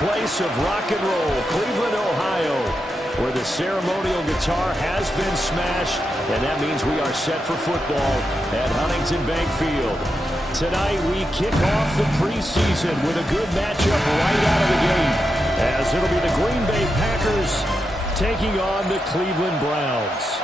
Place of rock and roll, Cleveland, Ohio, where the ceremonial guitar has been smashed, and that means we are set for football at Huntington Bank Field. Tonight we kick off the preseason with a good matchup right out of the gate, as it'll be the Green Bay Packers taking on the Cleveland Browns.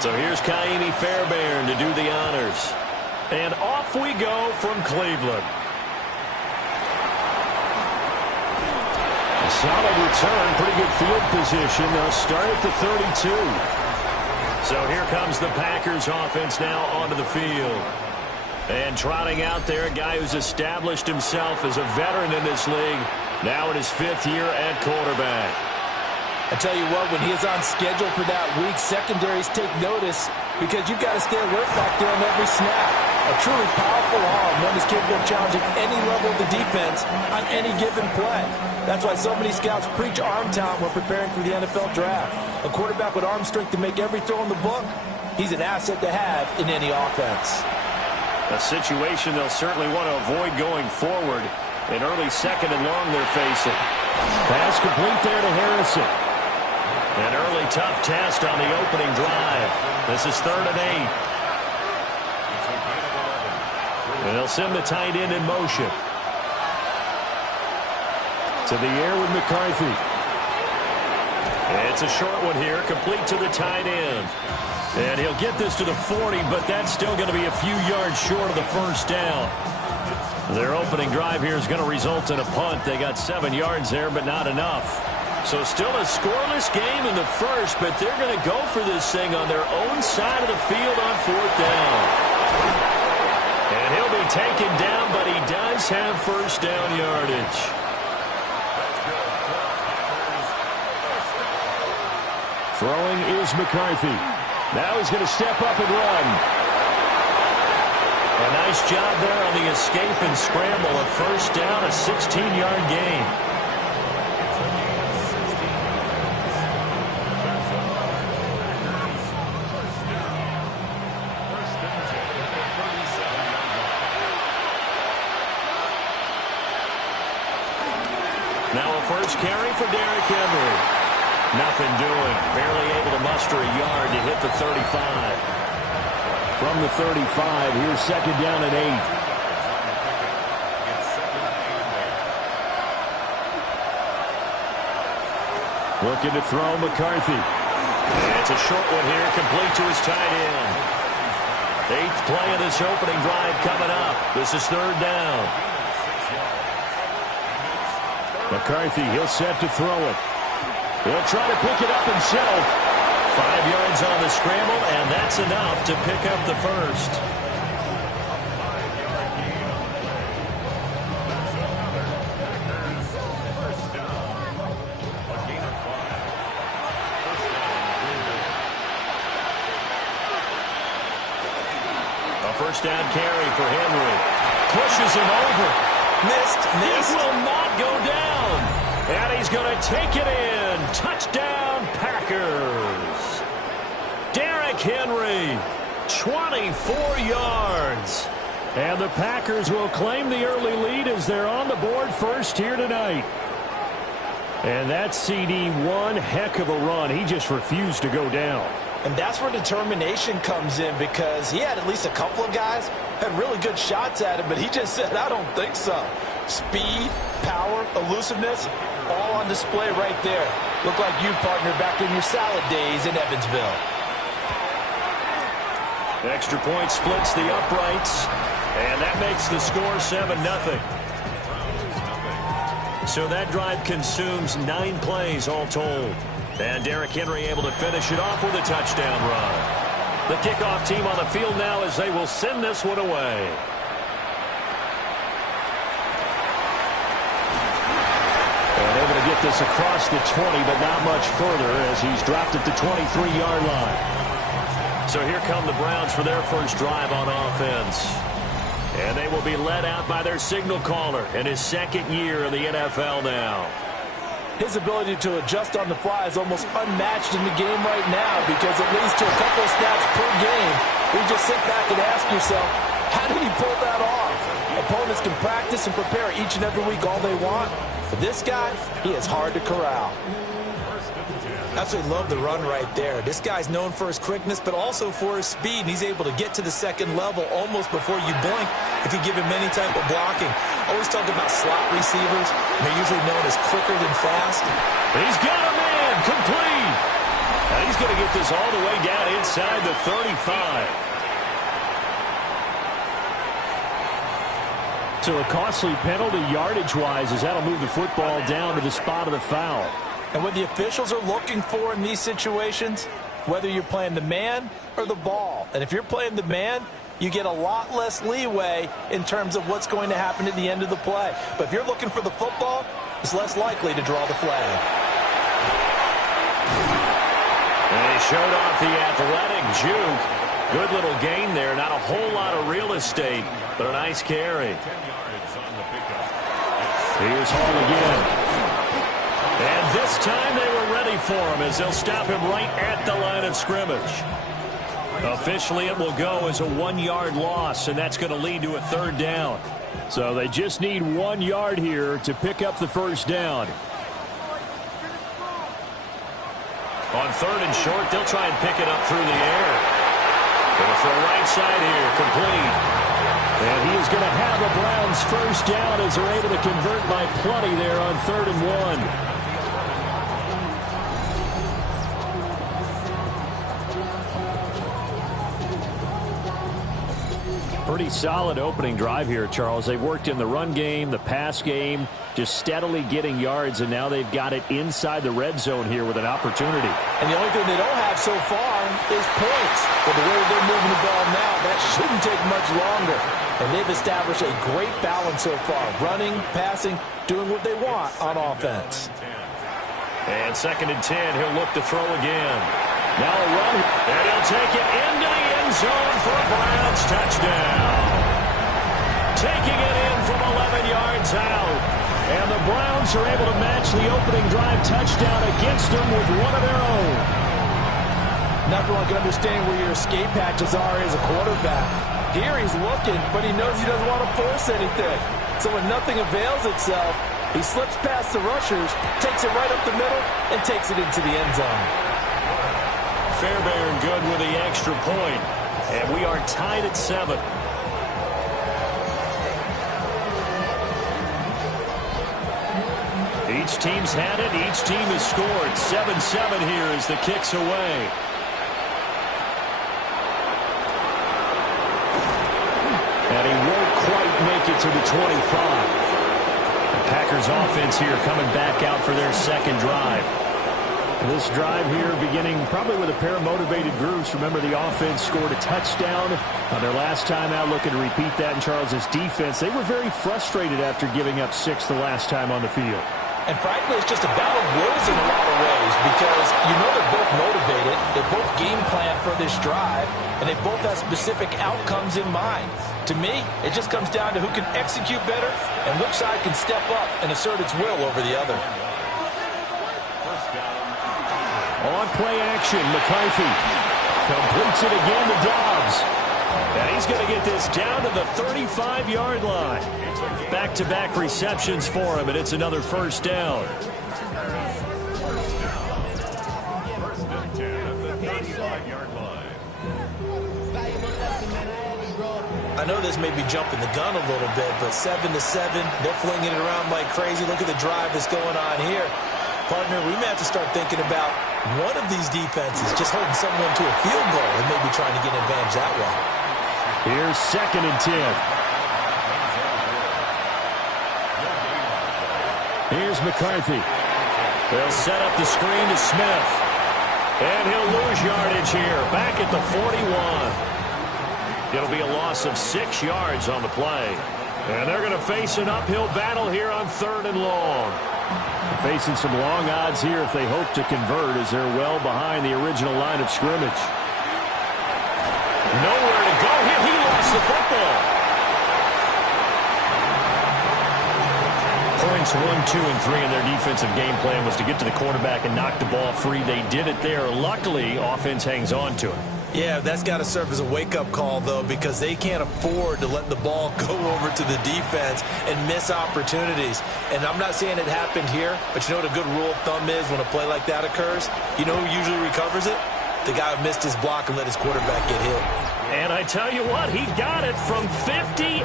So here's Kaimi Fairbairn to do the honors. And off we go from Cleveland. A solid return, pretty good field position. They'll start at the 32. So here comes the Packers offense now onto the field. And trotting out there, a guy who's established himself as a veteran in this league, now in his 5th year at quarterback. I tell you what, when he is on schedule for that week, secondaries take notice because you've got to stay alert back there on every snap. A truly powerful arm, one is capable of challenging any level of the defense on any given play. That's why so many scouts preach arm talent when preparing for the NFL draft. A quarterback with arm strength to make every throw in the book, he's an asset to have in any offense. A situation they'll certainly want to avoid going forward. An early second and long they're facing. Pass complete there to Harrison. An early tough test on the opening drive. This is 3rd and 8. And they'll send the tight end in motion. To the air with McCarthy. It's a short one here, complete to the tight end. And he'll get this to the 40, but that's still going to be a few yards short of the first down. Their opening drive here is going to result in a punt. They got 7 yards there, but not enough. So still a scoreless game in the first, but they're going to go for this thing on their own side of the field on 4th down. And he'll be taken down, but he does have first down yardage. Throwing is McCarthy. Now he's going to step up and run. A nice job there on the escape and scramble. A first down, a 16-yard gain. Now a first carry for Derrick Henry. Nothing doing. Barely able to muster a yard to hit the 35. From the 35, here's 2nd down and 8. Looking to throw McCarthy. It's a short one here, complete to his tight end. 8th play of this opening drive coming up. This is 3rd down. McCarthy, he'll set to throw it. He'll try to pick it up himself. 5 yards on the scramble, and that's enough to pick up the first. A first down carry for Henry. Pushes him over. Missed. He will not go down. And he's going to take it in. Touchdown, Packers. Derrick Henry, 24 yards. And the Packers will claim the early lead as they're on the board first here tonight. And that CD, one heck of a run. He just refused to go down. And that's where determination comes in, because he had at least a couple of guys had really good shots at him, but he just said, I don't think so. Speed, power, elusiveness, all on display right there. Look like you, partner, back in your salad days in Evansville. Extra point splits the uprights, and that makes the score 7-0. So that drive consumes 9 plays all told. And Derrick Henry able to finish it off with a touchdown run. The kickoff team on the field now as they will send this one away. And able to get this across the 20, but not much further as he's dropped at the 23-yard line. So here come the Browns for their first drive on offense. And they will be led out by their signal caller in his second year in the NFL now. His ability to adjust on the fly is almost unmatched in the game right now because it leads to a couple of snaps per game. You just sit back and ask yourself, how did he pull that off? Opponents can practice and prepare each and every week all they want. But this guy, he is hard to corral. Absolutely love the run right there. This guy's known for his quickness, but also for his speed. And he's able to get to the second level almost before you blink if you give him any type of blocking. Always talk about slot receivers. They're usually known as quicker than fast. He's got a man complete. And he's going to get this all the way down inside the 35. So a costly penalty yardage-wise as that'll move the football down to the spot of the foul. And what the officials are looking for in these situations, whether you're playing the man or the ball. And if you're playing the man, you get a lot less leeway in terms of what's going to happen at the end of the play. But if you're looking for the football, it's less likely to draw the flag. And he showed off the athletic juke. Good little gain there. Not a whole lot of real estate, but a nice carry. Here's Hall again. And this time they were ready for him as they'll stop him right at the line of scrimmage. Officially, it will go as a 1-yard loss, and that's going to lead to a third down. So they just need 1 yard here to pick up the first down. On third and short, they'll try and pick it up through the air. Going for a right side here, complete. And he is going to have the Browns first down as they're able to convert by plenty there on 3rd and 1. Pretty solid opening drive here, Charles. They've worked in the run game, the pass game, just steadily getting yards, and now they've got it inside the red zone here with an opportunity. And the only thing they don't have so far is points. But the way they're moving the ball now, that shouldn't take much longer. And they've established a great balance so far, running, passing, doing what they want on offense. And 2nd and 10, he'll look to throw again. Now a run, and he'll take it into the end zone for a Browns touchdown. Taking it in from 11 yards out. And the Browns are able to match the opening drive touchdown against them with one of their own. Not everyone can understand where your escape hatches are as a quarterback. Here he's looking, but he knows he doesn't want to force anything. So when nothing avails itself, he slips past the rushers, takes it right up the middle, and takes it into the end zone. Fairbairn good with the extra point. And we are tied at 7. Each team's had it. Each team has scored. 7-7 here as the kick's away. And he won't quite make it to the 25. The Packers offense here coming back out for their second drive. This drive here beginning probably with a pair of motivated groups. Remember, the offense scored a touchdown on their last time out. Looking to repeat that in Charles's defense. They were very frustrated after giving up 6 the last time on the field. And frankly, it's just a battle of wills in a lot of ways because you know they're both motivated. They both game plan for this drive, and they both have specific outcomes in mind. To me, it just comes down to who can execute better and which side can step up and assert its will over the other. On play action, McCarthy completes it again to Dobbs. And he's going to get this down to the 35-yard line. Back-to-back receptions for him, and it's another first down. I know this may be jumping the gun a little bit, but 7-7, they're flinging it around like crazy. Look at the drive that's going on here. Partner, we may have to start thinking about one of these defenses just holding someone to a field goal and maybe trying to get an advantage that way. Here's 2nd and 10. Here's McCarthy. They'll set up the screen to Smith. And he'll lose yardage here. Back at the 41. It'll be a loss of 6 yards on the play. And they're going to face an uphill battle here on 3rd and long. Facing some long odds here if they hope to convert, as they're well behind the original line of scrimmage. Nowhere to go here. He lost the football. Points 1, 2, and 3 in their defensive game plan was to get to the quarterback and knock the ball free. They did it there. Luckily, offense hangs on to it. Yeah, that's got to serve as a wake-up call, though, because they can't afford to let the ball go over to the defense and miss opportunities. And I'm not saying it happened here, but you know what a good rule of thumb is when a play like that occurs? You know who usually recovers it? The guy who missed his block and let his quarterback get hit. And I tell you what, he got it from 58.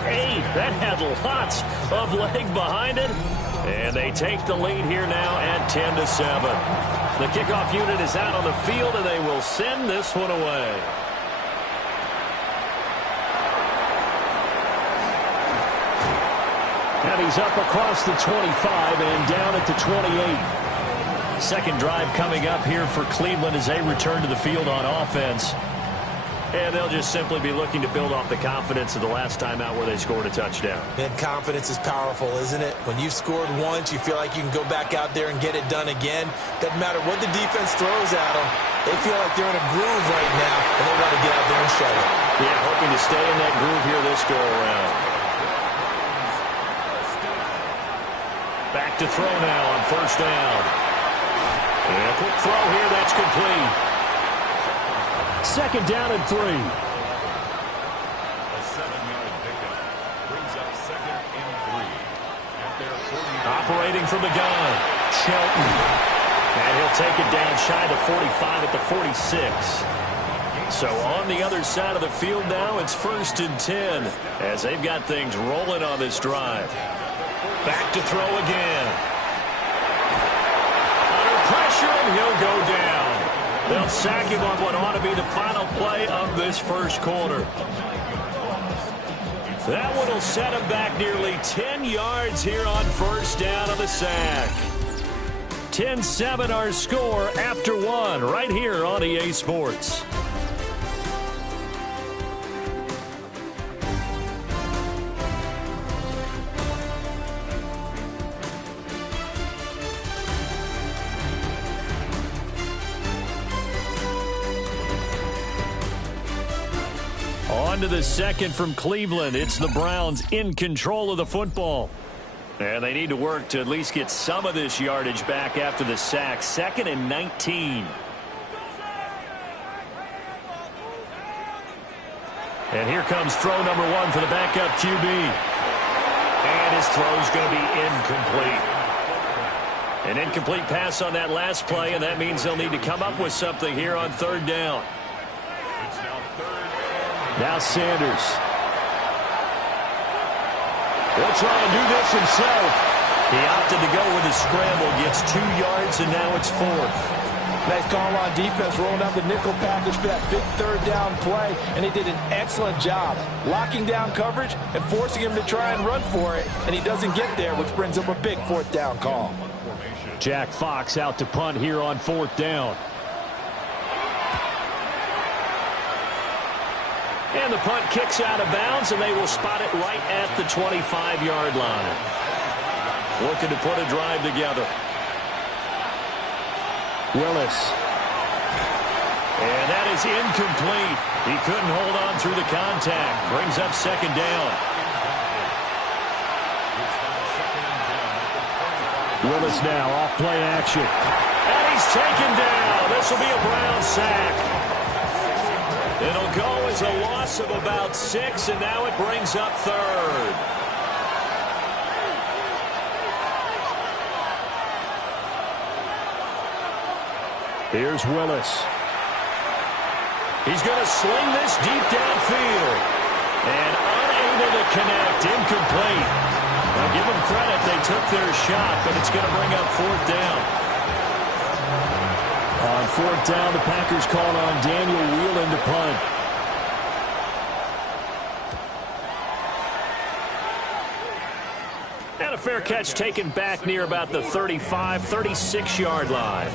That had lots of leg behind it. And they take the lead here now at 10-7. The kickoff unit is out on the field, and they will send this one away. And he's up across the 25 and down at the 28. Second drive coming up here for Cleveland as they return to the field on offense. And they'll just simply be looking to build off the confidence of the last time out where they scored a touchdown. And confidence is powerful, isn't it? When you've scored once, you feel like you can go back out there and get it done again. Doesn't matter what the defense throws at them. They feel like they're in a groove right now, and they've got to get out there and show it. Yeah, hoping to stay in that groove here this go-around. Back to throw now on first down. And a quick throw here, that's complete. Second down and 3. A 7-yard pickup brings up second and 3 at their 40. Operating from the gun, Shelton. And he'll take it down shy of the 45 at the 46. So on the other side of the field now, it's 1st and 10 as they've got things rolling on this drive. Back to throw again. Under pressure, and he'll go down. They'll sack him on what ought to be the final play of this first quarter. That one will set him back nearly 10 yards here on first down on the sack. 10-7 our score after 1 right here on EA Sports. On to the second from Cleveland. It's the Browns in control of the football. And they need to work to at least get some of this yardage back after the sack. 2nd and 19. And here comes throw number 1 for the backup QB. And his throw's going to be incomplete. An incomplete pass on that last play, and that means they'll need to come up with something here on 3rd down. Now Sanders. He'll try and do this himself. He opted to go with a scramble, gets 2 yards, and now it's 4th. Nice call on defense, rolling out the nickel package for that big 3rd down play, and they did an excellent job locking down coverage and forcing him to try and run for it, and he doesn't get there, which brings up a big 4th down call. Jack Fox out to punt here on 4th down. And the punt kicks out of bounds, and they will spot it right at the 25-yard line. Looking to put a drive together. Willis. And that is incomplete. He couldn't hold on through the contact. Brings up 2nd down. Willis now off play action. And he's taken down. This will be a Brown sack. It'll go as a loss of about 6, and now it brings up 3rd. Here's Willis. He's going to sling this deep downfield. And unable to connect, incomplete. Now give them credit, they took their shot, but it's going to bring up 4th down. On 4th down, the Packers called on Daniel Whelan to punt. And a fair catch taken back near about the 35, 36-yard line.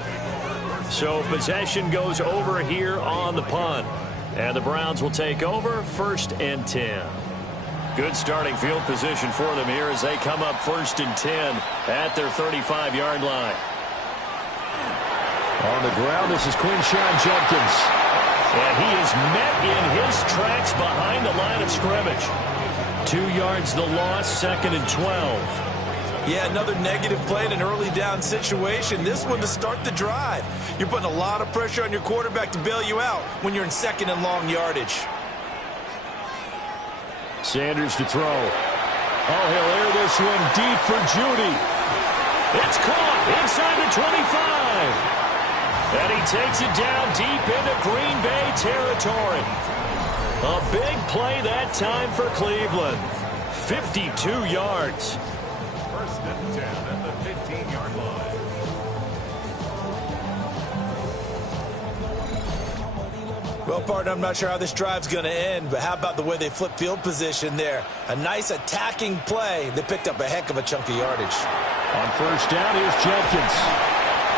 So possession goes over here on the punt. And the Browns will take over 1st and 10. Good starting field position for them here as they come up 1st and 10 at their 35-yard line. On the ground, this is Quinshawn Judkins. And he is met in his tracks behind the line of scrimmage. 2 yards the loss, 2nd and 12. Yeah, another negative play in an early down situation. This one to start the drive. You're putting a lot of pressure on your quarterback to bail you out when you're in 2nd and long yardage. Sanders to throw. Oh, he'll air this one deep for Judy. It's caught inside the 25. And he takes it down deep into Green Bay territory. A big play that time for Cleveland. 52 yards. 1st and 10 at the 15-yard line. Well, partner, I'm not sure how this drive's going to end, but how about the way they flip field position there? A nice attacking play. They picked up a heck of a chunk of yardage. On 1st down, here's Judkins.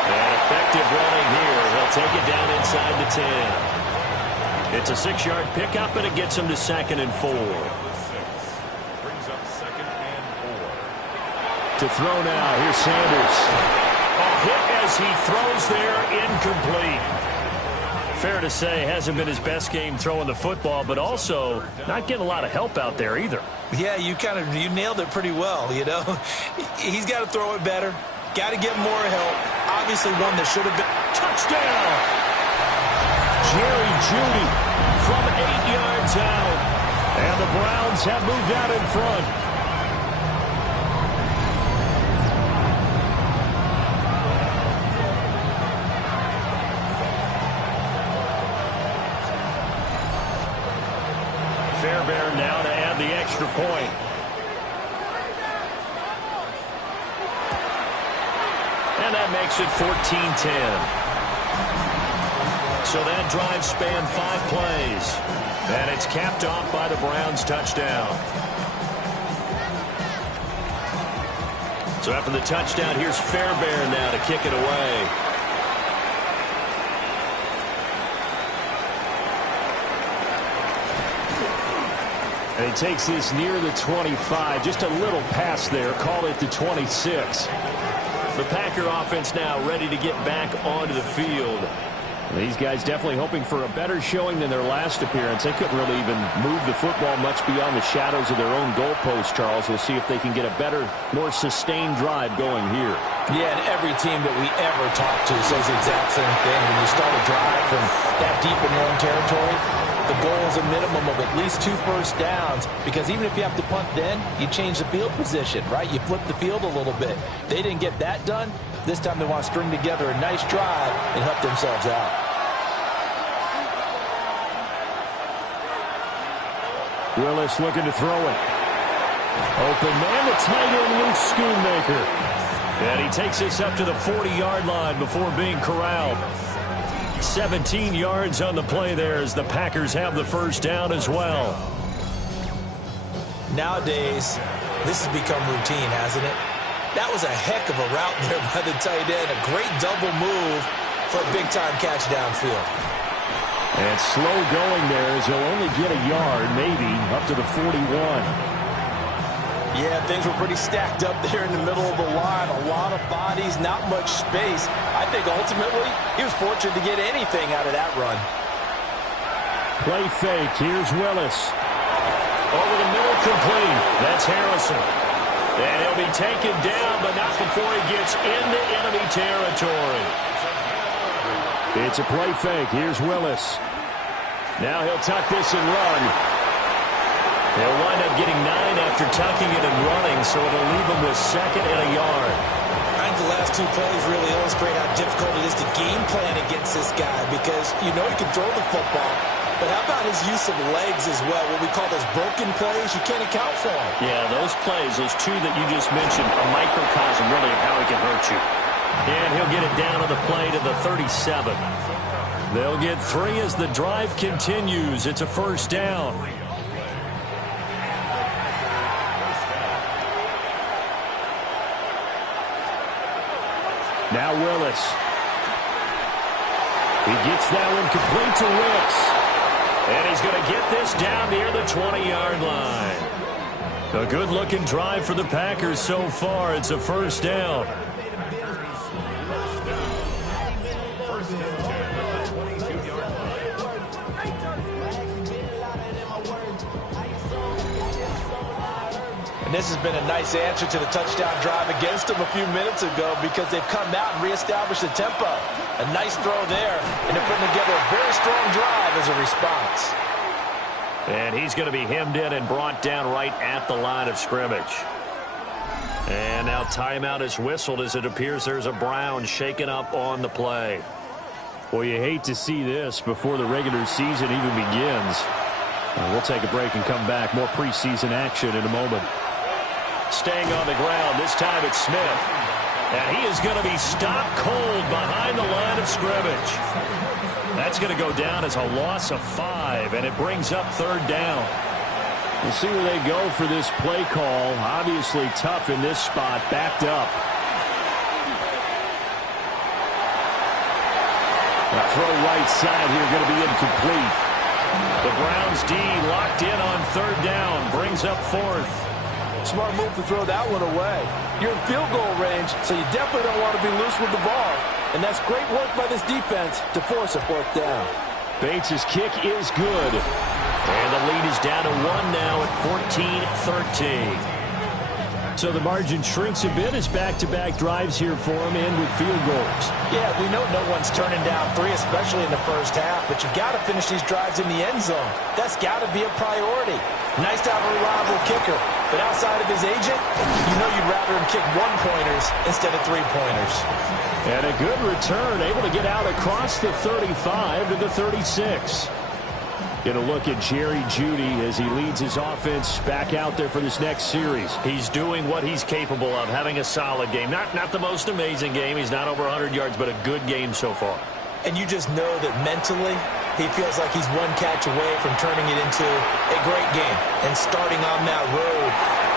And effective running here. He'll take it down inside the 10. It's a 6-yard pickup, and it gets him to 2nd and 4. Brings up 2nd and 4. To throw now, here's Sanders. A hit as he throws there, incomplete. Fair to say, hasn't been his best game throwing the football, but also not getting a lot of help out there either. Yeah, you nailed it pretty well, you know. He's got to throw it better. Got to get more help. Obviously one that should have been. Touchdown! Jerry Jeudy from 8 yards out. And the Browns have moved out in front. Fairbairn now to add the extra point. And that makes it 14-10. So that drive spanned 5 plays. And it's capped off by the Browns touchdown. So after the touchdown, here's Fairbairn now to kick it away. And he takes this near the 25. Just a little pass there. Call it the 26. The Packer offense now ready to get back onto the field. These guys definitely hoping for a better showing than their last appearance. They couldn't really even move the football much beyond the shadows of their own goalpost, Charles. We'll see if they can get a better, more sustained drive going here. Yeah, and every team that we ever talk to says the exact same thing. When you start a drive from that deep in your own territory, the goal is a minimum of at least 2 first downs, because even if you have to punt then, you change the field position, right? You flip the field a little bit. They didn't get that done. This time they want to string together a nice drive and help themselves out. Willis looking to throw it. Open man, the tight end, Luke Schoonmaker. And he takes this up to the 40-yard line before being corralled. 17 yards on the play there as the Packers have the first down as well. Nowadays, this has become routine, hasn't it? That was a heck of a route there by the tight end. A great double move for a big-time catch downfield. And slow going there as he'll only get a yard, maybe, up to the 41. Yeah, things were pretty stacked up there in the middle of the line. A lot of bodies, not much space. I think ultimately he was fortunate to get anything out of that run. Play fake. Here's Willis. Over the middle, complete. That's Harrison. And he'll be taken down, but not before he gets into enemy territory. It's a play fake. Here's Willis. Now he'll tuck this and run. They'll wind up getting 9 after tucking it and running, so it'll leave them with 2nd and a yard. I think the last 2 plays really illustrate how difficult it is to game plan against this guy, because you know he can throw the football, but how about his use of legs as well? What we call those broken plays, you can't account for them. Yeah, those plays, those 2 that you just mentioned, a microcosm really of how he can hurt you. And he'll get it down on the play to the 37. They'll get 3 as the drive continues. It's a first down. Now Willis. He gets that one complete to Wicks. And he's going to get this down near the 20-yard line. A good-looking drive for the Packers so far. It's a first down. This has been a nice answer to the touchdown drive against them a few minutes ago because they've come out and reestablished the tempo. A nice throw there, and they're putting together a very strong drive as a response. And he's going to be hemmed in and brought down right at the line of scrimmage. And now timeout is whistled as it appears there's a Brown shaken up on the play. Well, you hate to see this before the regular season even begins. We'll take a break and come back. More preseason action in a moment. Staying on the ground, this time it's Smith. And he is going to be stopped cold behind the line of scrimmage. That's going to go down as a loss of 5, and it brings up third down. We'll see where they go for this play call. Obviously tough in this spot, backed up. The throw right side here going to be incomplete. The Browns D locked in on third down, brings up fourth. Smart move to throw that one away. You're in field goal range, so you definitely don't want to be loose with the ball. And that's great work by this defense to force a fourth down. Bates' kick is good. And the lead is down to 1 now at 14-13. So the margin shrinks a bit as back-to-back drives here for him and with field goals. Yeah, we know no one's turning down 3, especially in the first half, but you've got to finish these drives in the end zone. That's got to be a priority. Nice to have a reliable kicker, but outside of his agent, you know you'd rather him kick 1-pointers instead of 3-pointers. And a good return, able to get out across the 35 to the 36. Going to look at Jerry Jeudy as he leads his offense back out there for this next series. He's doing what he's capable of, having a solid game. Not the most amazing game. He's not over 100 yards, but a good game so far. And you just know that mentally, he feels like he's one catch away from turning it into a great game and starting on that road.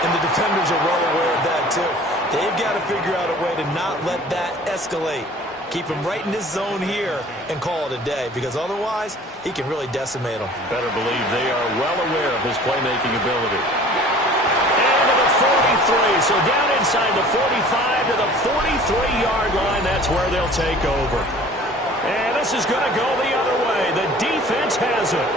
And the defenders are well aware of that, too. They've got to figure out a way to not let that escalate. Keep him right in his zone here and call it a day, because otherwise he can really decimate them. Better believe they are well aware of his playmaking ability. And to the 43, so down inside the 45 to the 43-yard line. That's where they'll take over. And this is going to go the other way. The defense has it.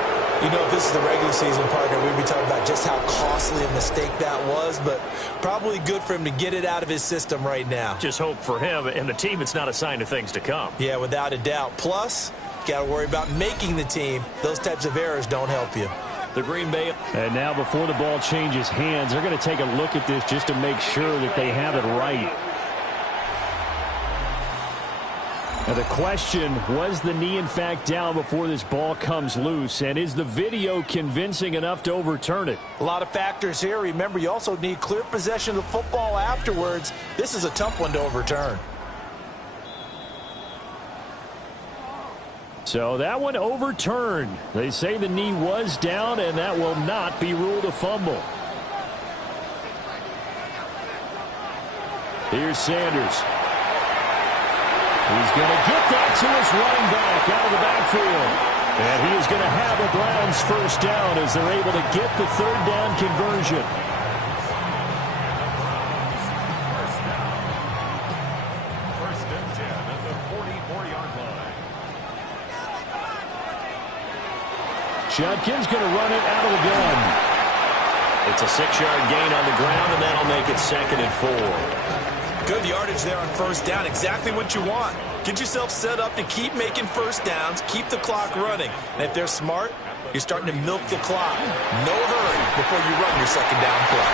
You know, if this is the regular season, partner, we'd be talking about just how costly a mistake that was, but probably good for him to get it out of his system right now. Just hope for him and the team it's not a sign of things to come. Yeah, without a doubt. Plus, got to worry about making the team. Those types of errors don't help you. The Green Bay. And now before the ball changes hands, they're going to take a look at this just to make sure that they have it right. Now the question, was the knee in fact down before this ball comes loose? And is the video convincing enough to overturn it? A lot of factors here. Remember, you also need clear possession of the football afterwards. This is a tough one to overturn. So that one overturned. They say the knee was down, and that will not be ruled a fumble. Here's Sanders. He's going to get that to his running back out of the backfield. And he is going to have a Browns first down as they're able to get the third down conversion. First and 10 at the 44-yard line. Judkins going to run it out of the gun. It's a 6-yard gain on the ground, and that'll make it 2nd and 4. Good yardage there on first down. Exactly what you want. Get yourself set up to keep making first downs, keep the clock running. And if they're smart, you're starting to milk the clock. No hurry before you run your second down play.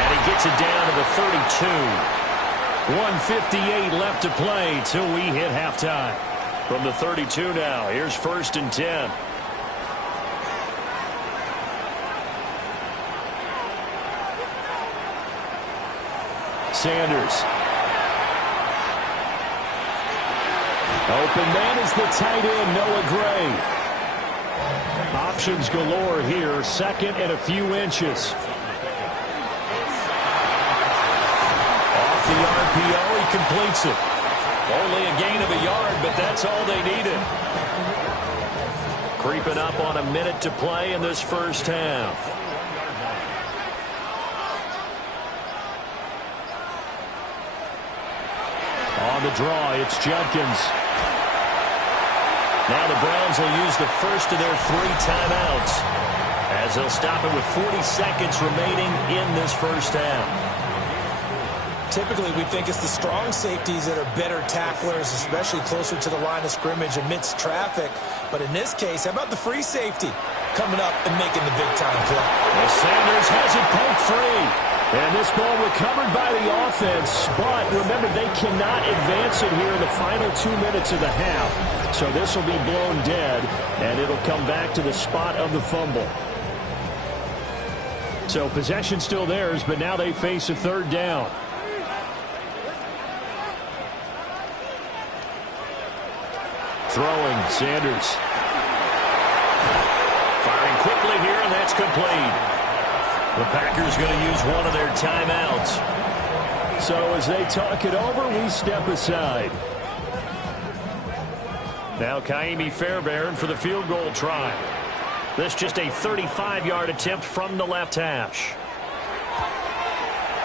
And he gets it down to the 32. 1:58 left to play till we hit halftime. From the 32 now, here's 1st and 10. Sanders. Open man is the tight end, Noah Gray. Options galore here. 2nd and a few inches. Off the RPO, he completes it. Only a gain of a yard, but that's all they needed. Creeping up on a minute to play in this first half. on the draw. It's Judkins. Now the Browns will use the first of their 3 timeouts as they'll stop it with 40 seconds remaining in this first half. Typically, we think it's the strong safeties that are better tacklers, especially closer to the line of scrimmage amidst traffic. But in this case, how about the free safety coming up and making the big-time play? Well, Sanders has it poked free. And this ball recovered by the offense. But remember, they cannot advance it here in the final 2 minutes of the half. So this will be blown dead, and it'll come back to the spot of the fumble. So possession still theirs, but now they face a 3rd down. Throwing, Sanders. Firing quickly here, and that's complete. The Packers going to use one of their timeouts. So as they talk it over, we step aside. Now Kaimi Fairbairn for the field goal try. This just a 35-yard attempt from the left hash.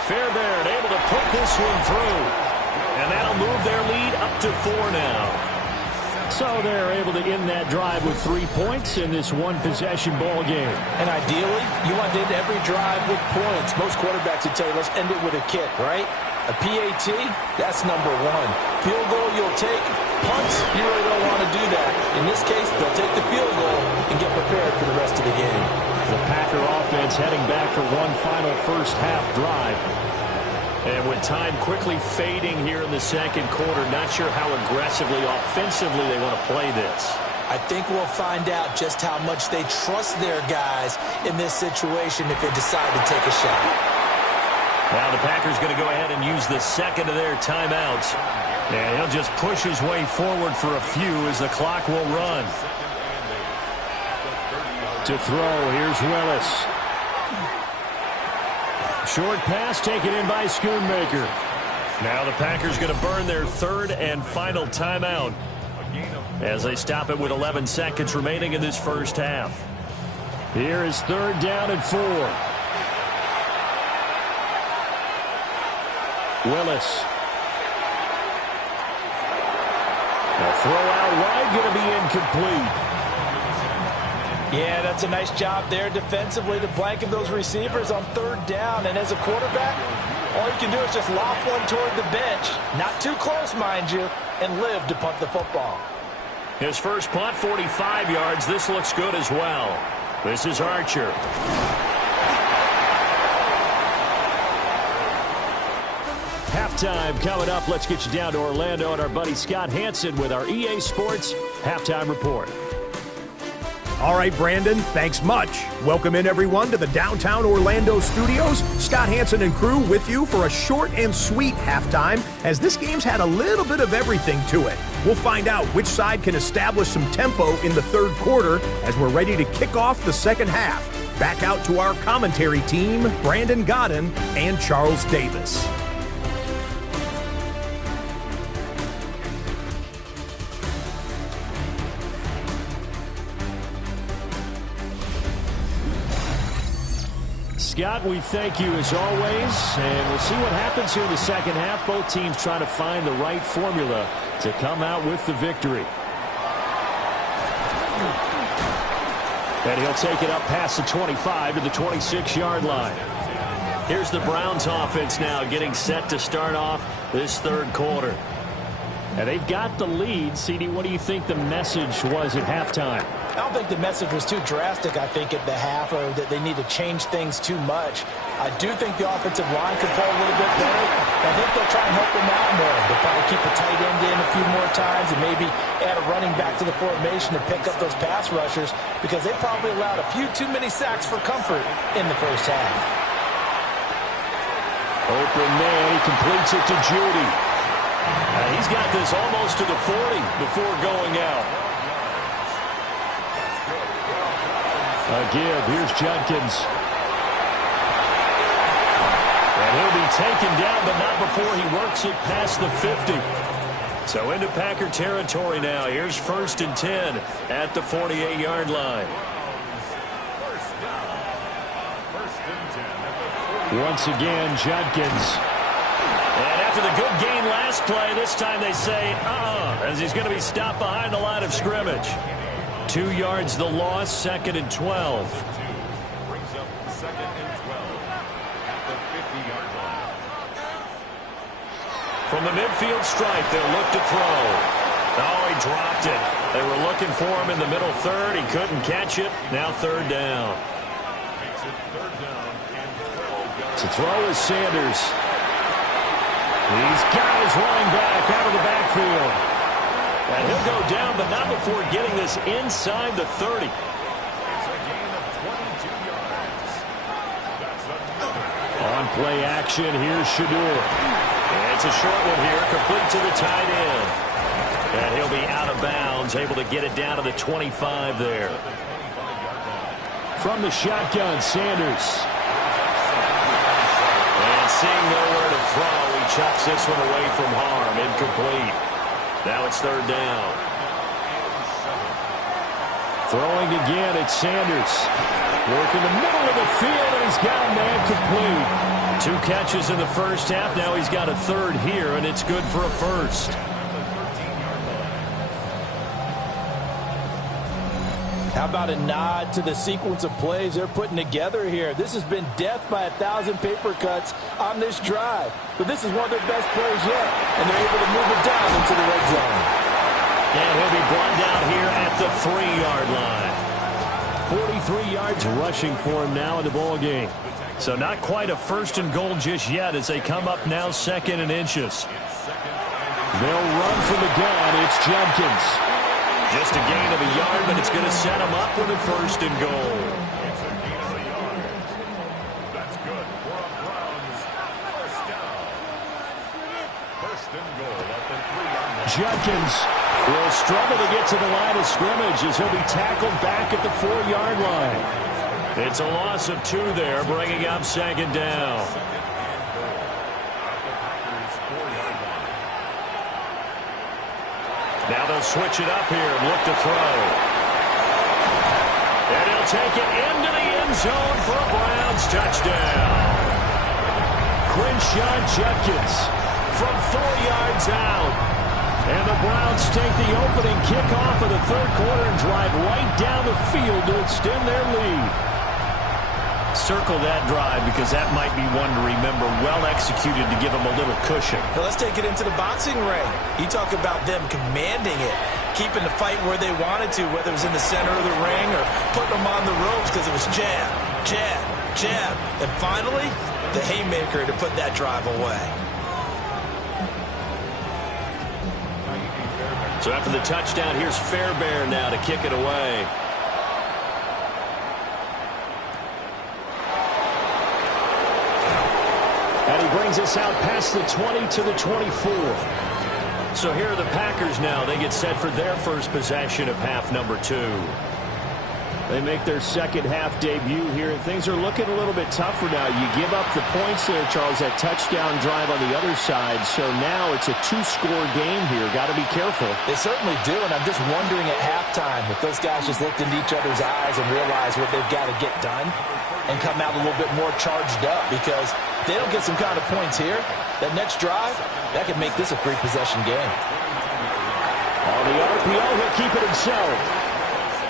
Fairbairn able to put this one through. And that'll move their lead up to 4 now. So they're able to end that drive with 3 points in this one-possession ball game. And ideally, you want to end every drive with points. Most quarterbacks would tell you, let's end it with a kick, right? A PAT, that's number 1. Field goal you'll take. Punts, you really don't want to do that. In this case, they'll take the field goal and get prepared for the rest of the game. The Packer offense heading back for one final first-half drive. And with time quickly fading here in the second quarter, not sure how aggressively, offensively they want to play this. I think we'll find out just how much they trust their guys in this situation if they decide to take a shot. Now the Packers going to go ahead and use the second of their timeouts. And he'll just push his way forward for a few as the clock will run. To throw, here's Willis. Short pass taken in by Schoonmaker. Now the Packers going to burn their 3rd and final timeout as they stop it with 11 seconds remaining in this first half. Here is 3rd down and 4. Willis. A throw out wide, going to be incomplete. Yeah, that's a nice job there defensively to blanket those receivers on 3rd down. And as a quarterback, all you can do is just loft one toward the bench. Not too close, mind you, and live to punt the football. His first punt, 45 yards. This looks good as well. This is Archer. Halftime coming up. Let's get you down to Orlando and our buddy Scott Hansen with our EA Sports Halftime Report. All right, Brandon, thanks much. Welcome in, everyone, to the downtown Orlando studios. Scott Hansen and crew with you for a short and sweet halftime, as this game's had a little bit of everything to it. We'll find out which side can establish some tempo in the 3rd quarter as we're ready to kick off the 2nd half. Back out to our commentary team, Brandon Godden and Charles Davis. Scott, we thank you as always, and we'll see what happens here in the second half. Both teams trying to find the right formula to come out with the victory. And he'll take it up past the 25 to the 26-yard line. Here's the Browns offense now getting set to start off this 3rd quarter. And they've got the lead. CD, what do you think the message was at halftime? I don't think the message was too drastic, I think, at the half, or that they need to change things too much. I do think the offensive line could play a little bit better. I think they'll try and help them out more. They'll probably keep a tight end in a few more times and maybe add a running back to the formation to pick up those pass rushers, because they probably allowed a few too many sacks for comfort in the first half. Open man, he completes it to Judy. He's got this almost to the 40 before going out. A give. Here's Judkins. And he'll be taken down, but not before he works it past the 50. So into Packer territory now. Here's 1st and 10 at the 48-yard line. Once again, Judkins. And after the good gain last last play. This time they say, as he's going to be stopped behind the line of scrimmage. 2 yards the loss, 2nd and 12. Brings up 2nd and 12 at the 50-yard line. From the midfield stripe, they'll look to throw. Oh, he dropped it. They were looking for him in the middle third. He couldn't catch it. Now 3rd down. Makes it 3rd down and 12 yards. To throw is Sanders. He's got his running back out of the backfield. And he'll go down, but not before getting this inside the 30. It's a gain of 22 yards. That's another. On play action, here's Shador. It's a short one here, complete to the tight end. And he'll be out of bounds, able to get it down to the 25 there. From the shotgun, Sanders. And seeing nowhere to throw, he chucks this one away from harm. Incomplete. Now it's 3rd down. Throwing again, it's Sanders. Working the middle of the field, and he's got a man complete. 2 catches in the first half. Now he's got a 3rd here, and it's good for a 1st. How about a nod to the sequence of plays they're putting together here? This has been death by 1,000 paper cuts on this drive. But this is one of their best plays yet, and they're able to move it down into the red zone. And he'll be brought down here at the 3-yard line. 43 yards rushing for him now in the ball game. So not quite a 1st and goal just yet as they come up now 2nd and inches. They'll run from the gun. It's Jenkins. Just a gain of a yard, but it's going to set him up with a 1st and goal. It's a gain of a yard. That's good for a Browns 1st down. 1st and goal at the 3-yard line. Jenkins will struggle to get to the line of scrimmage as he'll be tackled back at the 4-yard line. It's a loss of 2 there, bringing up 2nd down. Now they'll switch it up here and look to throw. And he'll take it into the end zone for a Browns touchdown. Crenshaw Jenkins From 4 yards out. And the Browns take the opening kickoff of the 3rd quarter and drive right down the field to extend their lead. Circle that drive because that might be one to remember. Well executed to give them a little cushion. Now let's take it into the boxing ring. You talk about them commanding it, keeping the fight where they wanted to, whether it was in the center of the ring or putting them on the ropes because it was jab, jab, jab. And finally, the haymaker to put that drive away. So after the touchdown, here's Fairbairn now to kick it away. And he brings us out past the 20 to the 24. So here are the Packers now. They get set for their first possession of half number 2. They make their second half debut here, and things are looking a little bit tougher now. You give up the points there, Charles, that touchdown drive on the other side. So now it's a 2-score game here. Got to be careful. They certainly do, and I'm just wondering at halftime if those guys just looked into each other's eyes and realized what they've got to get done and come out a little bit more charged up, because if they don't get some kind of points here, that next drive, that could make this a 3-possession game. On the RPO, he'll keep it himself.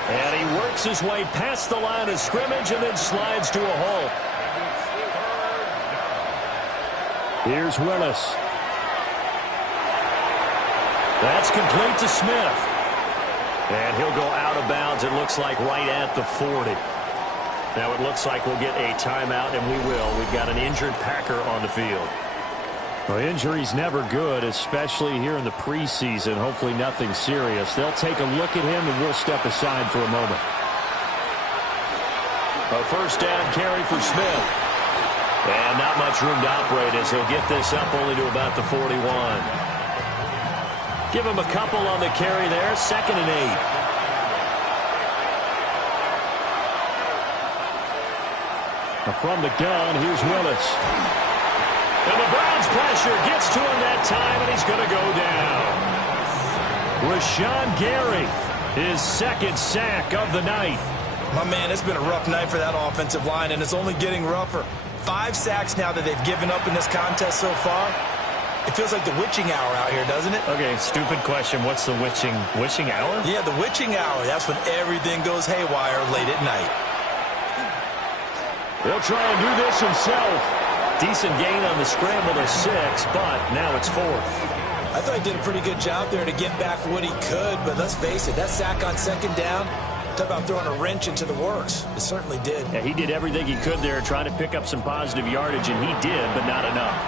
And he works his way past the line of scrimmage and then slides to a halt. Here's Willis. That's complete to Smith. And he'll go out of bounds, it looks like, right at the 40. Now it looks like we'll get a timeout, and we will. We've got an injured Packer on the field. Well, injury's never good, especially here in the preseason. Hopefully nothing serious. They'll take a look at him, and we'll step aside for a moment. A first down carry for Smith. And not much room to operate as he'll get this up only to about the 41. Give him a couple on the carry there. 2nd and 8. From the gun, here's Willis. And the Browns pressure gets to him that time, and he's going to go down. Rashawn Gary, his 2nd sack of the night. My man, it's been a rough night for that offensive line, and it's only getting rougher. 5 sacks now that they've given up in this contest so far. It feels like the witching hour out here, doesn't it? Okay, stupid question. What's the witching hour? Yeah, the witching hour. That's when everything goes haywire late at night. He'll try and do this himself. Decent gain on the scramble to 6, but now it's 4th. I thought he did a pretty good job there to get back what he could, but let's face it, that sack on 2nd down, talk about throwing a wrench into the works. It certainly did. Yeah, he did everything he could there, trying to pick up some positive yardage, and he did, but not enough.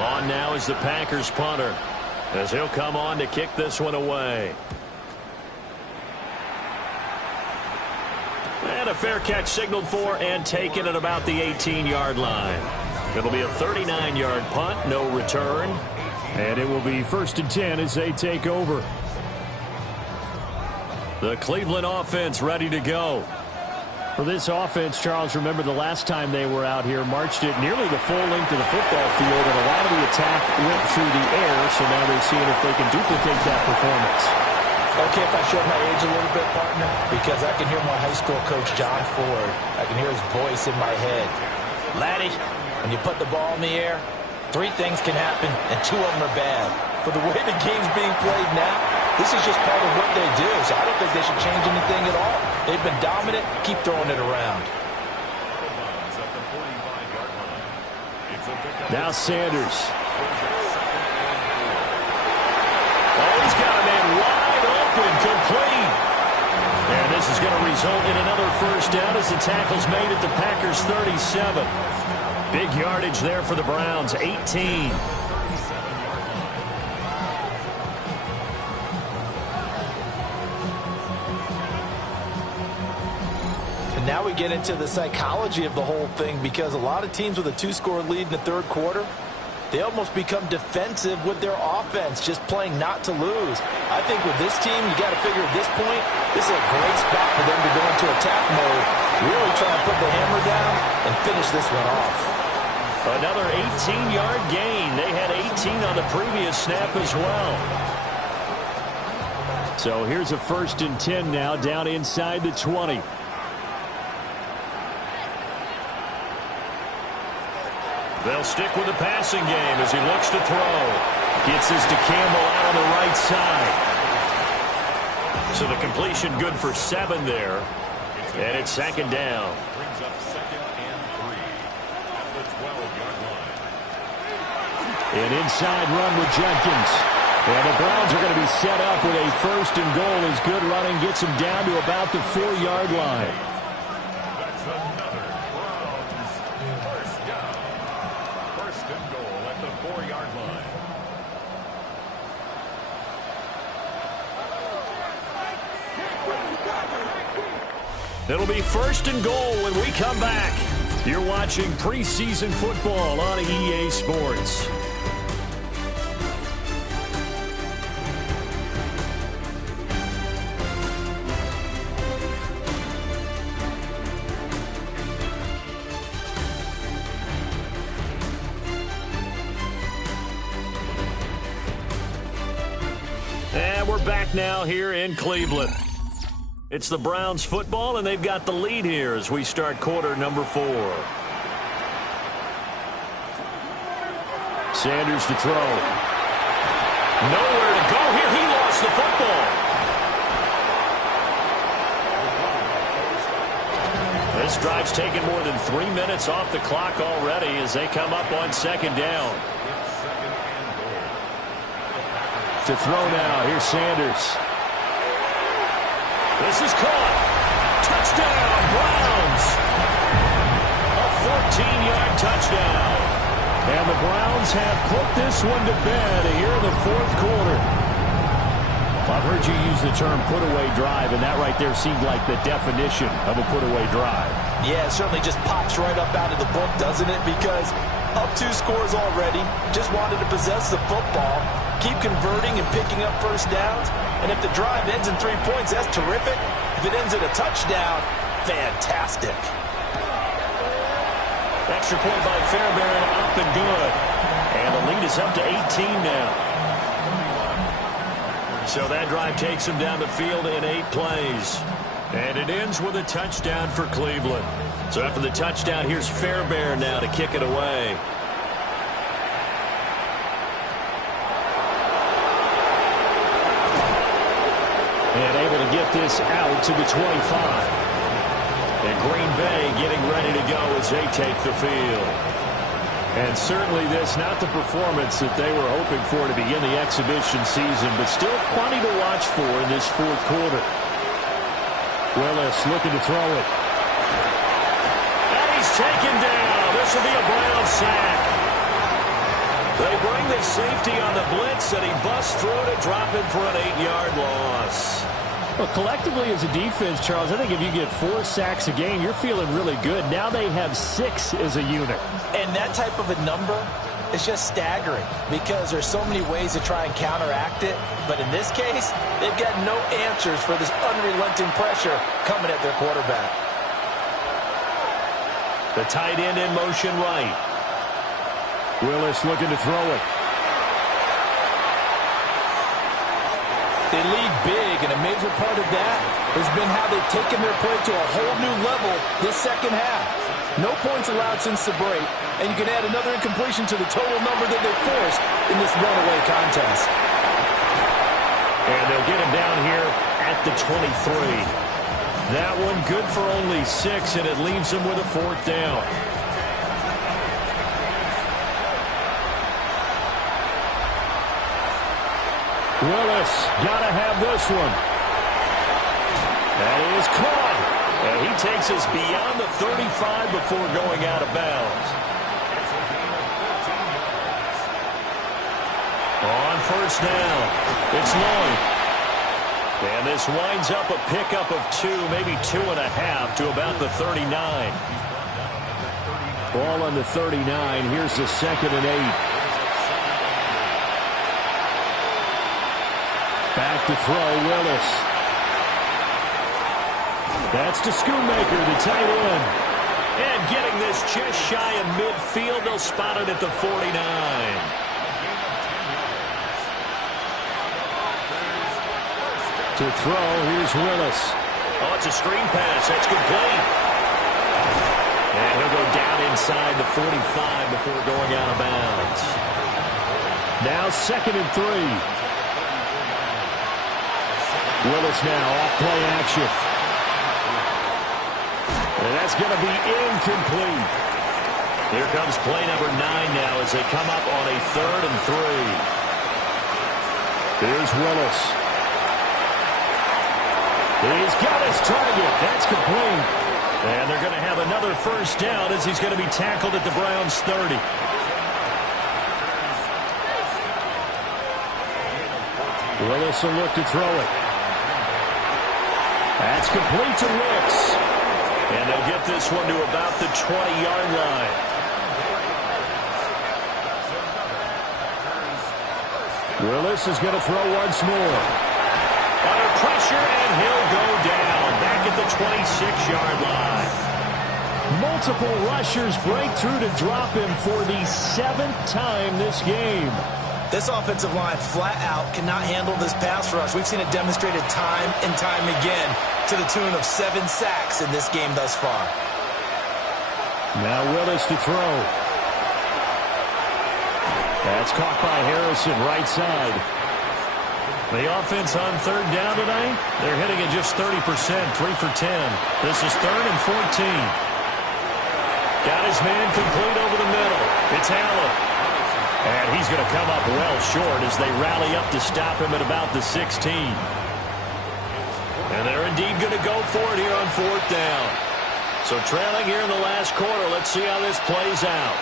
On now is the Packers punter, as he'll come on to kick this one away. And a fair catch signaled for and taken at about the 18-yard line. It'll be a 39-yard punt, no return. And it will be 1st and 10 as they take over. The Cleveland offense ready to go. For this offense, Charles, remember the last time they were out here, marched it nearly the full length of the football field, and a lot of the attack went through the air, so now they're seeing if they can duplicate that performance. Okay, if I show my age a little bit, partner, because I can hear my high school coach, John Ford. I can hear his voice in my head. Laddie, when you put the ball in the air, 3 things can happen, and 2 of them are bad. For the way the game's being played now, this is just part of what they do, so I don't think they should change anything at all. They've been dominant. Keep throwing it around. Now Sanders. Oh, he's got a man wide open, complete. And this is going to result in another 1st down as the tackle's made at the Packers' 37. Big yardage there for the Browns, 18. And now we get into the psychology of the whole thing, because a lot of teams with a 2-score lead in the 3rd quarter, they almost become defensive with their offense, just playing not to lose. I think with this team, you got to figure at this point, this is a great spot for them to go into attack mode, really try to put the hammer down and finish this one off. Another 18-yard gain. They had 18 on the previous snap as well. So here's a 1st and 10 now, down inside the 20. They'll stick with the passing game as he looks to throw. Gets this to Campbell out on the right side. So the completion good for 7 there. And it's 2nd down. Brings up 2nd and 3 at the 12-yard line. An inside run with Jenkins. And the Browns are going to be set up with a 1st and goal as good running gets them down to about the 4-yard line. That's another Browns 1st down. 1st and goal at the 4-yard line. It'll be 1st and goal when we come back. You're watching preseason football on EA Sports. And we're back now here in Cleveland. It's the Browns football, and they've got the lead here as we start quarter number 4. Sanders to throw. Nowhere to go here. He lost the football. This drive's taken more than 3 minutes off the clock already as they come up on 2nd down. To throw now. Here's Sanders. This is caught. Touchdown, Browns. A 14-yard touchdown. And the Browns have put this one to bed here in the 4th quarter. I've heard you use the term put-away drive, and that right there seemed like the definition of a put-away drive. Yeah, it certainly just pops right up out of the book, doesn't it? Because up 2 scores already, just wanted to possess the football, keep converting and picking up 1st downs. And if the drive ends in 3 points, that's terrific. If it ends in a touchdown, fantastic. Extra point by Fairbairn, up and good. And the lead is up to 18 now. So that drive takes him down the field in 8 plays. And it ends with a touchdown for Cleveland. So after the touchdown, here's Fairbairn now to kick it away. get this out to the 25. And Green Bay getting ready to go as they take the field. And certainly this, not the performance that they were hoping for to begin the exhibition season, but still plenty to watch for in this fourth quarter. Willis looking to throw it. And he's taken down. This will be a Brown sack. They bring the safety on the blitz, and he busts through to drop him for an 8-yard loss. Well, collectively as a defense, Charles, I think if you get 4 sacks a game, you're feeling really good. Now they have 6 as a unit. And that type of a number is just staggering because there's so many ways to try and counteract it. But in this case, they've got no answers for this unrelenting pressure coming at their quarterback. The tight end in motion right. Willis looking to throw it. They lead big, and a major part of that has been how they've taken their play to a whole new level this second half. No points allowed since the break, and you can add another incompletion to the total number that they forced in this runaway contest. And they'll get him down here at the 23. That one good for only 6, and it leaves them with a 4th down. Willis got to have this one. That is caught. And he takes us beyond the 35 before going out of bounds. On first down, it's Lloyd. And this winds up a pickup of 2, maybe 2.5 to about the 39. Ball on the 39. Here's the 2nd and 8. Back to throw, Willis. That's to Schoonmaker, the tight end. And getting this just shy of midfield, they'll spot it at the 49. To throw, here's Willis. Oh, it's a screen pass. That's complete. And he'll go down inside the 45 before going out of bounds. Now 2nd and 3. Willis now off play action. And that's going to be incomplete. Here comes play number 9 now as they come up on a 3rd and 3. Here's Willis. He's got his target. That's complete. And they're going to have another first down as he's going to be tackled at the Browns' 30. Willis will look to throw it. That's complete to Wicks. And they'll get this one to about the 20-yard line. Willis is going to throw once more. Under pressure, and he'll go down back at the 26-yard line. Multiple rushers break through to drop him for the 7th time this game. This offensive line flat out cannot handle this pass rush. We've seen it demonstrated time and time again to the tune of 7 sacks in this game thus far. Now Willis to throw. That's caught by Harrison, right side. The offense on 3rd down tonight, they're hitting at just 30%, 3 for 10. This is 3rd and 14. Got his man complete over the middle. It's Allen. And he's going to come up well short as they rally up to stop him at about the 16. And they're indeed going to go for it here on 4th down. So trailing here in the last quarter, let's see how this plays out.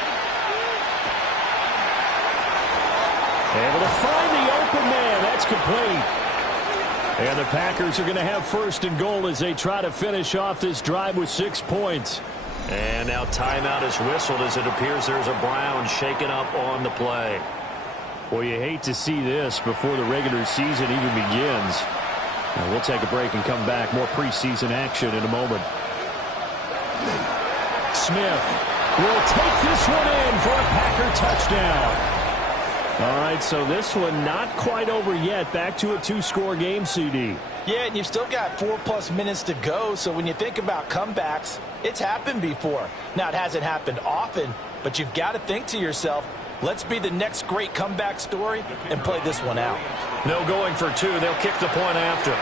Able to find the open man. That's complete. And the Packers are going to have 1st and goal as they try to finish off this drive with 6 points. And now timeout is whistled as it appears there's a Brown shaken up on the play. Well, you hate to see this before the regular season even begins. Now, we'll take a break and come back. More preseason action in a moment. Smith will take this one in for a Packer touchdown. All right, so this one not quite over yet. Back to a 2-score game, CD. Yeah, and you've still got 4+ minutes to go, so when you think about comebacks, it's happened before. Now, it hasn't happened often, but you've got to think to yourself, let's be the next great comeback story and play this one out. No going for 2. They'll kick the point after.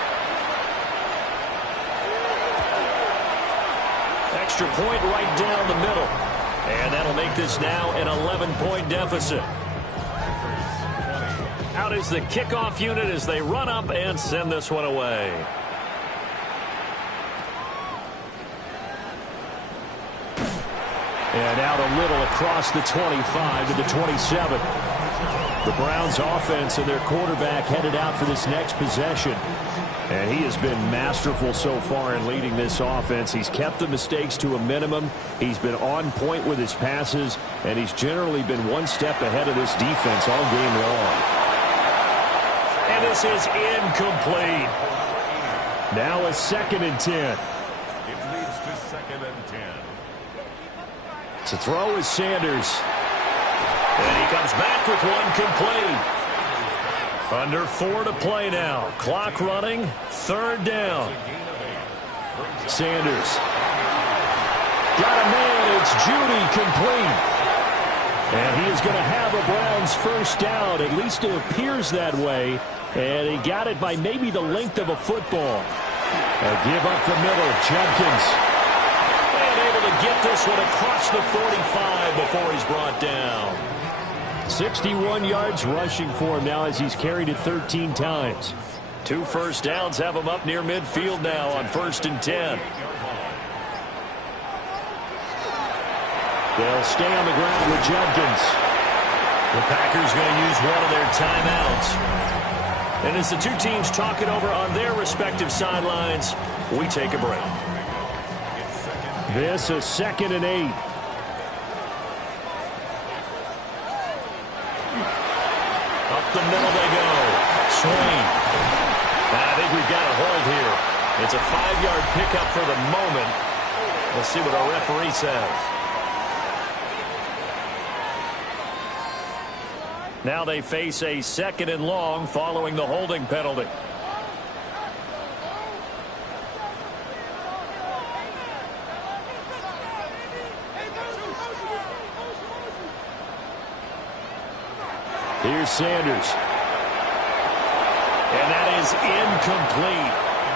extra point right down the middle. And that'll make this now an 11-point deficit. Out is the kickoff unit as they run up and send this one away. And out a little across the 25 to the 27. The Browns offense and their quarterback headed out for this next possession. And he has been masterful so far in leading this offense. He's kept the mistakes to a minimum. He's been on point with his passes. And he's generally been one step ahead of this defense all game long. And this is incomplete. Now a 2nd and 10. It leads to 2nd and 10. To throw is Sanders. And he comes back with one complete. Under 4 to play now. Clock running. 3rd down. Sanders. Got a man. It's Judy complete. And he is going to have a Browns first down. At least it appears that way. And he got it by maybe the length of a football. A give up the middle. Judkins. And able to get this one across the 45 before he's brought down. 61 yards rushing for him now as he's carried it 13 times. 2 first downs have him up near midfield now on 1st and 10. They'll stay on the ground with Judkins. The Packers going to use one of their timeouts. And as the two teams talk it over on their respective sidelines, we take a break. This is 2nd and 8. Up the middle they go. Swing. I think we've got a hold here. It's a 5-yard pickup for the moment. We'll see what our referee says. Now they face a 2nd and long following the holding penalty. Here's Sanders. And that is incomplete.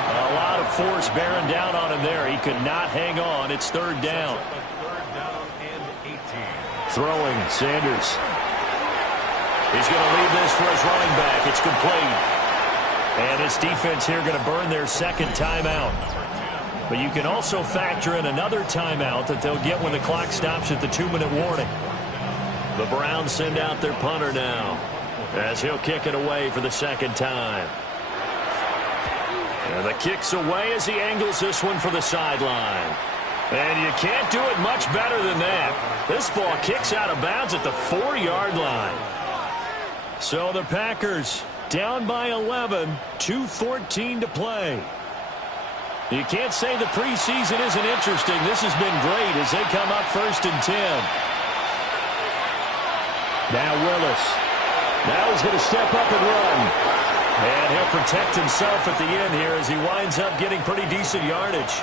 A lot of force bearing down on him there. He could not hang on. It's 3rd down. 3rd down and 18. Throwing, Sanders. He's going to leave this for his running back. It's complete. And this defense here going to burn their 2nd timeout. But you can also factor in another timeout that they'll get when the clock stops at the 2-minute warning. The Browns send out their punter now as he'll kick it away for the 2nd time. And the kick's away as he angles this one for the sideline. And you can't do it much better than that. This ball kicks out of bounds at the 4-yard line. So the Packers down by 11, 2:14 to play. You can't say the preseason isn't interesting. This has been great as they come up 1st and 10. Now Willis. Now he's going to step up and run. And he'll protect himself at the end here as he winds up getting pretty decent yardage.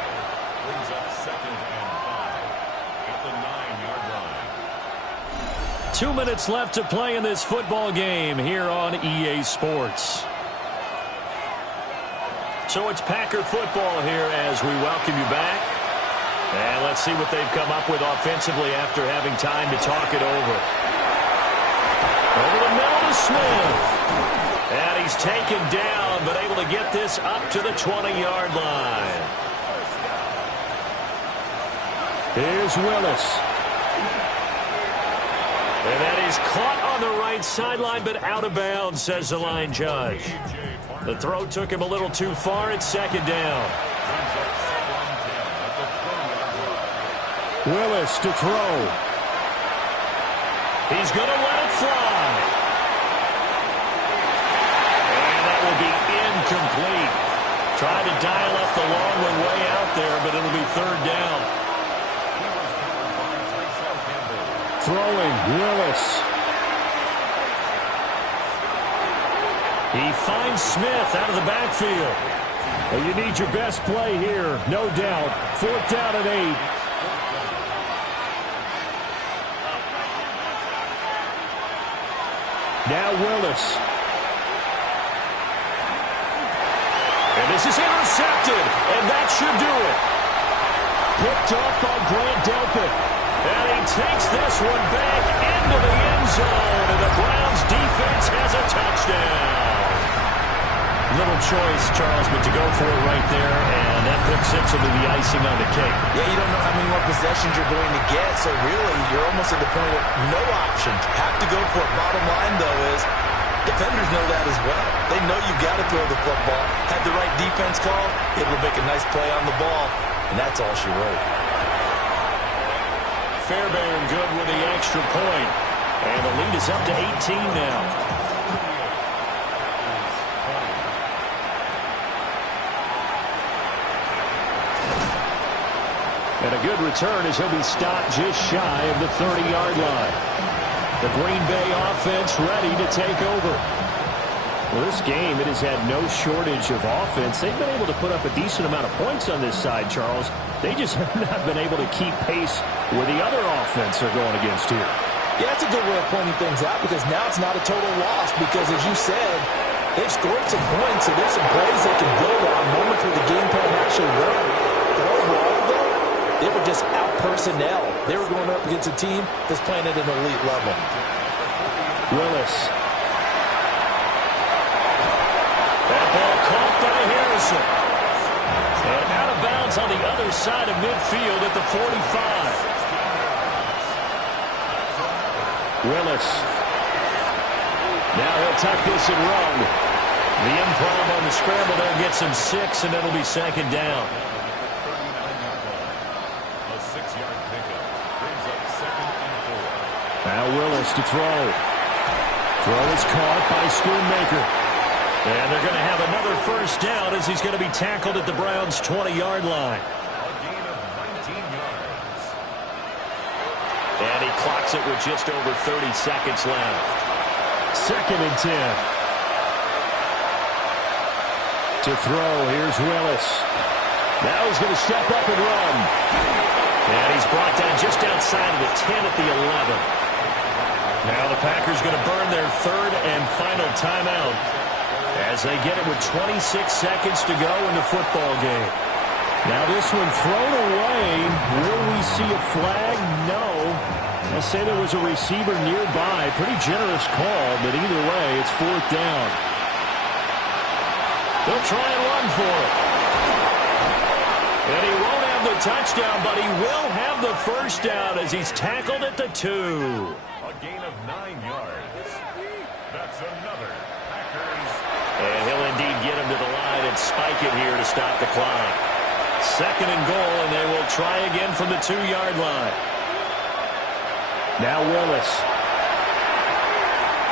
Brings up 2nd and 5 at the 9-yard line. 2 minutes left to play in this football game here on EA Sports. So it's Packer football here as we welcome you back. And let's see what they've come up with offensively after having time to talk it over. Over the middle to Smith. And he's taken down, but able to get this up to the 20-yard line. Here's Willis. And that is caught on the right sideline, but out of bounds, says the line judge. The throw took him a little too far. It's 2nd down. Willis to throw. He's going to let it fly. And that will be incomplete. Tried to dial up the long one way out there, but it'll be 3rd down. Throwing, Willis. He finds Smith out of the backfield. Well, you need your best play here, no doubt. 4th down and 8. Now Willis. And this is intercepted, and that should do it. Picked up on this one back into the end zone, and the Browns defense has a touchdown. Little choice, Charles, but to go for it right there, and that pick six will be the icing on the cake. Yeah, you don't know how many more possessions you're going to get, so really you're almost at the point of no options. Have to go for it. Bottom line, though, is defenders know that as well. They know you've got to throw the football. Have the right defense call, able to make a nice play on the ball, and that's all she wrote. Fairbairn good with the extra point, and the lead is up to 18 now. And a good return as he'll be stopped just shy of the 30-yard line. The Green Bay offense ready to take over. Well, this game, it has had no shortage of offense. They've been able to put up a decent amount of points on this side, Charles. They just have not been able to keep pace with the other offense they're going against here. Yeah, that's a good way of pointing things out because now it's not a total loss because, as you said, they've scored some points, so there's some plays they can build on, moments where the game plan actually worked. But overall, though, they were just out-personnel. They were going up against a team that's playing at an elite level. Willis. That ball caught by Harrison. And out of bounds on the other side of midfield at the 45. Willis. Now he'll tuck this and run. The improv on the scramble there gets him 6, and it'll be second down. A 6-yard pickup brings up 2nd and 4. Now Willis to throw. Throw is caught by Schoonmaker. And they're going to have another first down as he's going to be tackled at the Browns' 20-yard line. A gain of 19 yards. And he clocks it with just over 30 seconds left. 2nd and 10. To throw, here's Willis. Now he's going to step up and run. And he's brought down just outside of the 10 at the 11. Now the Packers going to burn their 3rd and final timeout as they get it with 26 seconds to go in the football game. Now this one thrown away. Will we see a flag? No. I'll say there was a receiver nearby. Pretty generous call, but either way, it's 4th down. They'll try and run for it. And he won't have the touchdown, but he will have the first down as he's tackled at the 2. A gain of 9 yards. That's another Packers. And he'll indeed get him to the line and spike it here to stop the clock. 2nd and goal, and they will try again from the 2-yard line. Now Willis.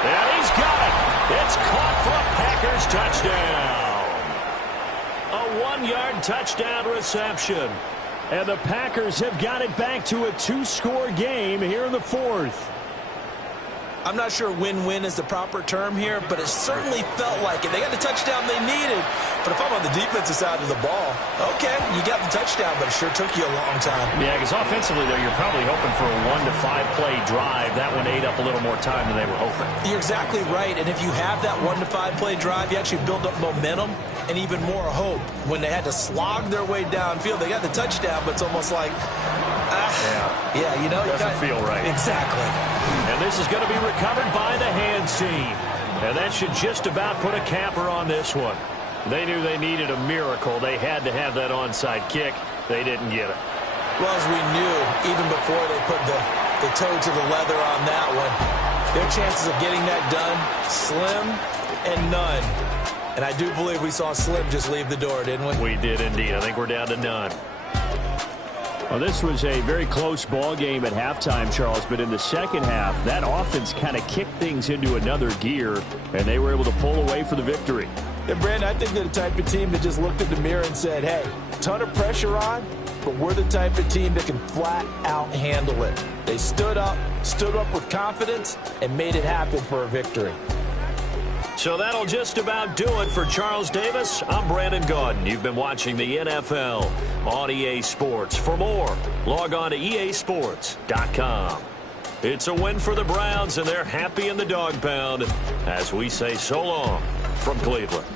And he's got it. It's caught for a Packers touchdown. A 1-yard touchdown reception. And the Packers have got it back to a 2-score game here in the 4th. I'm not sure win-win is the proper term here, but it certainly felt like it. They got the touchdown they needed. But if I'm on the defensive side of the ball, okay, you got the touchdown, but it sure took you a long time. Yeah, because offensively, though, you're probably hoping for a 1 to 5 play drive. That one ate up a little more time than they were hoping. You're exactly right, and if you have that 1 to 5 play drive, you actually build up momentum and even more hope. When they had to slog their way downfield, they got the touchdown, but it's almost like, yeah, you know. Doesn't feel right. Exactly. And this is going to be recovered by the hands team. And that should just about put a capper on this one. They knew they needed a miracle. They had to have that onside kick. They didn't get it. Well, as we knew, even before they put the toe to the leather on that one, their chances of getting that done, slim and none. And I do believe we saw Slim just leave the door, didn't we? We did indeed. I think we're down to none. Well, this was a very close ball game at halftime, Charles, but in the second half, that offense kind of kicked things into another gear, and they were able to pull away for the victory. And, Brandon, I think they're the type of team that just looked in the mirror and said, hey, ton of pressure on, but we're the type of team that can flat out handle it. They stood up with confidence, and made it happen for a victory. So that'll just about do it for Charles Davis. I'm Brandon Gaudin. You've been watching the NFL on EA Sports. For more, log on to easports.com. It's a win for the Browns, and they're happy in the dog pound as we say so long from Cleveland.